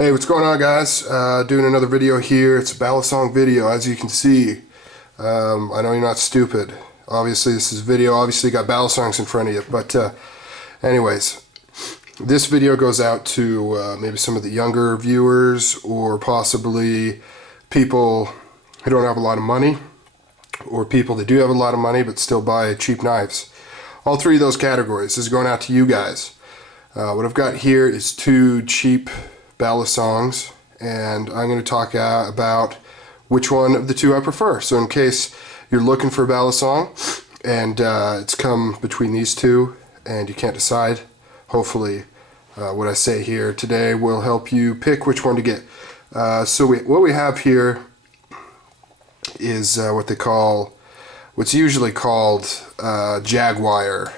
Hey, what's going on, guys? Doing another video here. It's a Balisong video, as you can see. I know you're not stupid. Obviously, this is a video. Obviously, you got Balisongs in front of you. But anyways, this video goes out to maybe some of the younger viewers, or possibly people who don't have a lot of money, or people that do have a lot of money but still buy cheap knives. All three of those categories. This is going out to you guys. What I've got here is two cheap Balisongs, and I'm going to talk about which one of the two I prefer. So in case you're looking for a Balisong and it's come between these two and you can't decide, hopefully what I say here today will help you pick which one to get. What we have here is what's usually called Jaguar.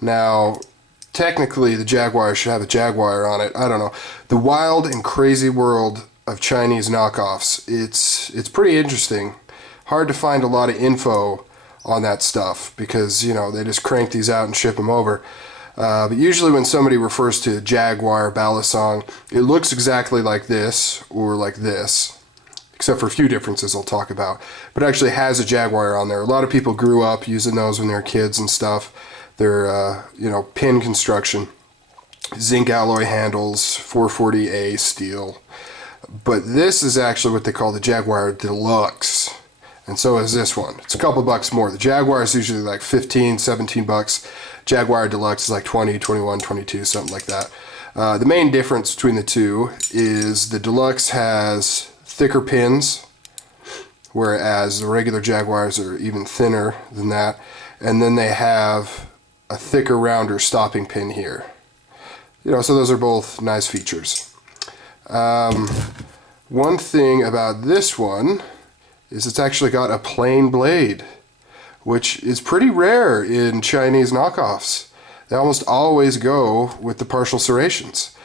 Now, technically, the Jaguar should have a Jaguar on it. I don't know. The wild and crazy world of Chinese knockoffs. It's pretty interesting. Hard to find a lot of info on that stuff because, you know, they just crank these out and ship them over. But usually when somebody refers to Jaguar Balisong, it looks exactly like this or like this, except for a few differences I'll talk about. But it actually has a Jaguar on there. A lot of people grew up using those when they were kids and stuff. They're, pin construction, zinc alloy handles, 440A steel. But this is actually what they call the Jaguar Deluxe. And so is this one. It's a couple bucks more. The Jaguar is usually like 15, 17 bucks. Jaguar Deluxe is like 20, 21, 22, something like that. The main difference between the two is the Deluxe has thicker pins, whereas the regular Jaguars are even thinner than that. And then they have a thicker, rounder stopping pin here. So those are both nice features. One thing about this one is it's actually got a plain blade, which is pretty rare in Chinese knockoffs. They almost always go with the partial serrations.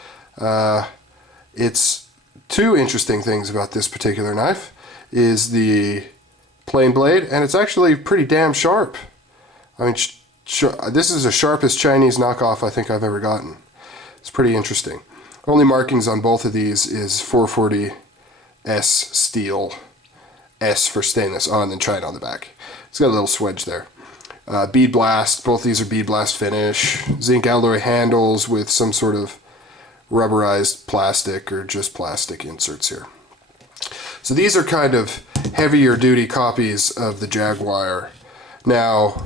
It's two interesting things about this particular knife is the plain blade, and it's actually pretty damn sharp. I mean, this is the sharpest Chinese knockoff I think I've ever gotten. It's pretty interesting. Only markings on both of these is 440S steel, S for stainless, and then China on the back. It's got a little swedge there. Bead blast, both these are bead blast finish. Zinc alloy handles with some sort of rubberized plastic or just plastic inserts here. So these are kind of heavier duty copies of the Jaguar. Now,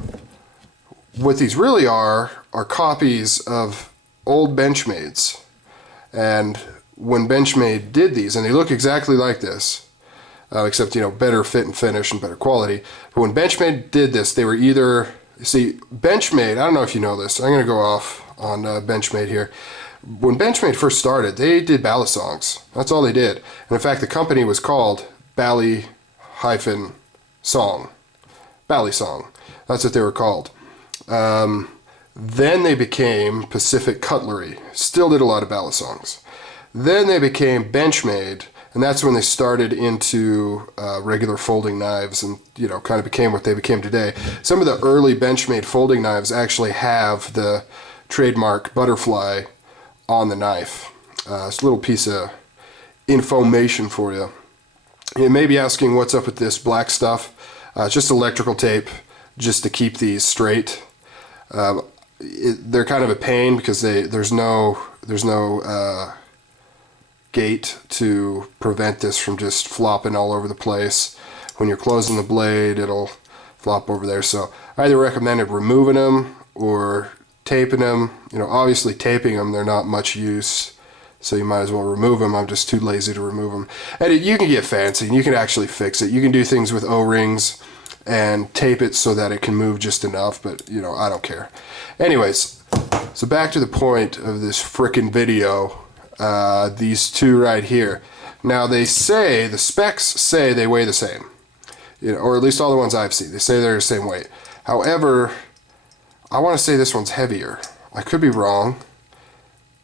what these really are copies of old Benchmades. And when Benchmade did these, and they look exactly like this, except, better fit and finish and better quality. But when Benchmade did this, they were either, Benchmade, I don't know if you know this, I'm going to go off on Benchmade here. When Benchmade first started, they did Balisongs. That's all they did. And in fact, the company was called Balisong. Balisong. That's what they were called. Then they became Pacific Cutlery. Still did a lot of Balisongs. Then they became Benchmade, and that's when they started into regular folding knives and, kind of became what they became today. Some of the early Benchmade folding knives actually have the trademark butterfly on the knife. It's a little piece of information for you. You may be asking what's up with this black stuff. It's just electrical tape just to keep these straight. They're kind of a pain because there's no gate to prevent this from just flopping all over the place. When you're closing the blade, it'll flop over there. So I either recommended removing them or taping them. Obviously taping them, they're not much use, so you might as well remove them. I'm just too lazy to remove them. And you can get fancy and you can actually fix it. You can do things with O-rings and tape it so that it can move just enough, but I don't care. Anyways, so back to the point of this frickin' video, these two right here. Now the specs say they weigh the same, or at least all the ones I've seen. They say they're the same weight. However, I want to say this one's heavier. I could be wrong,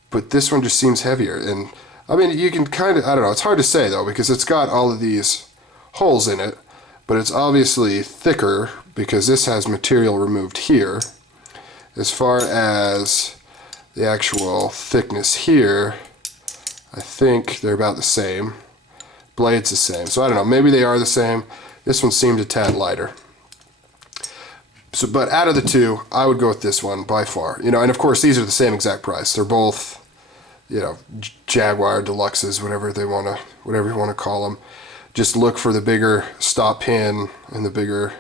but this one just seems heavier. And I mean, you can kind of, I don't know, it's hard to say though, because it's got all of these holes in it, but it's obviously thicker because this has material removed here. As far as the actual thickness here, I think they're about the same. Blade's the same. So I don't know, maybe they are the same. This one seemed a tad lighter. So, but out of the two, I would go with this one by far. You know, and of course these are the same exact price. They're both, you know, Jaguar, Deluxes, whatever you want to call them. Just look for the bigger stop pin and the bigger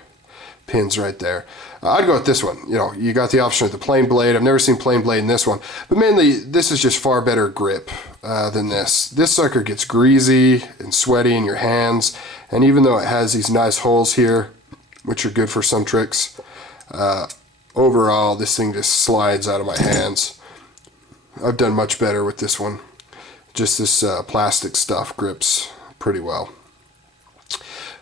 pins right there. I'd go with this one. You know, you got the option of the plain blade. I've never seen plain blade in this one, but mainly this is just far better grip than this. This sucker gets greasy and sweaty in your hands, and even though it has these nice holes here, which are good for some tricks, overall this thing just slides out of my hands. I've done much better with this one. Just this plastic stuff grips pretty well.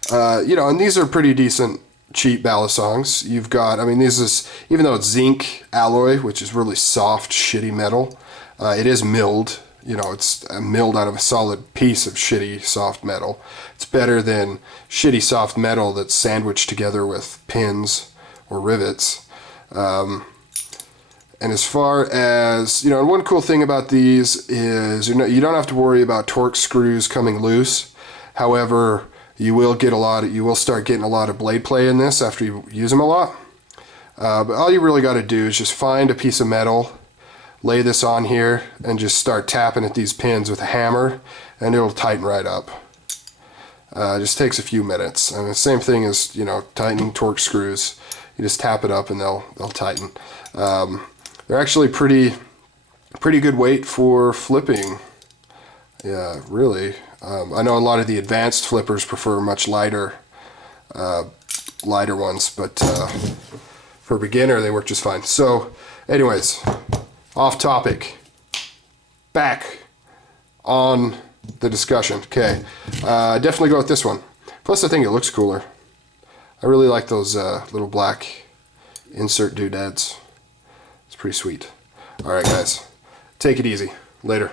You know, and these are pretty decent cheap Balisongs. You've got, I mean, this is, even though it's zinc alloy, which is really soft, shitty metal, it is milled. You know, it's milled out of a solid piece of shitty, soft metal. It's better than shitty, soft metal that's sandwiched together with pins or rivets. And as far as, you know, and one cool thing about these is, you know, you don't have to worry about torque screws coming loose. However, you will start getting a lot of blade play in this after you use them a lot. But all you really got to do is just find a piece of metal, lay this on here, and just start tapping at these pins with a hammer, and it'll tighten right up. It just takes a few minutes. And the same thing as, you know, tightening torque screws. You just tap it up and they'll tighten. They're actually pretty good weight for flipping. Yeah, really. I know a lot of the advanced flippers prefer much lighter ones, but for a beginner they work just fine. So anyways, off topic, back on the discussion. Okay, definitely go with this one. Plus I think it looks cooler. I really like those little black insert doodads. It's pretty sweet. Alright guys, take it easy. Later.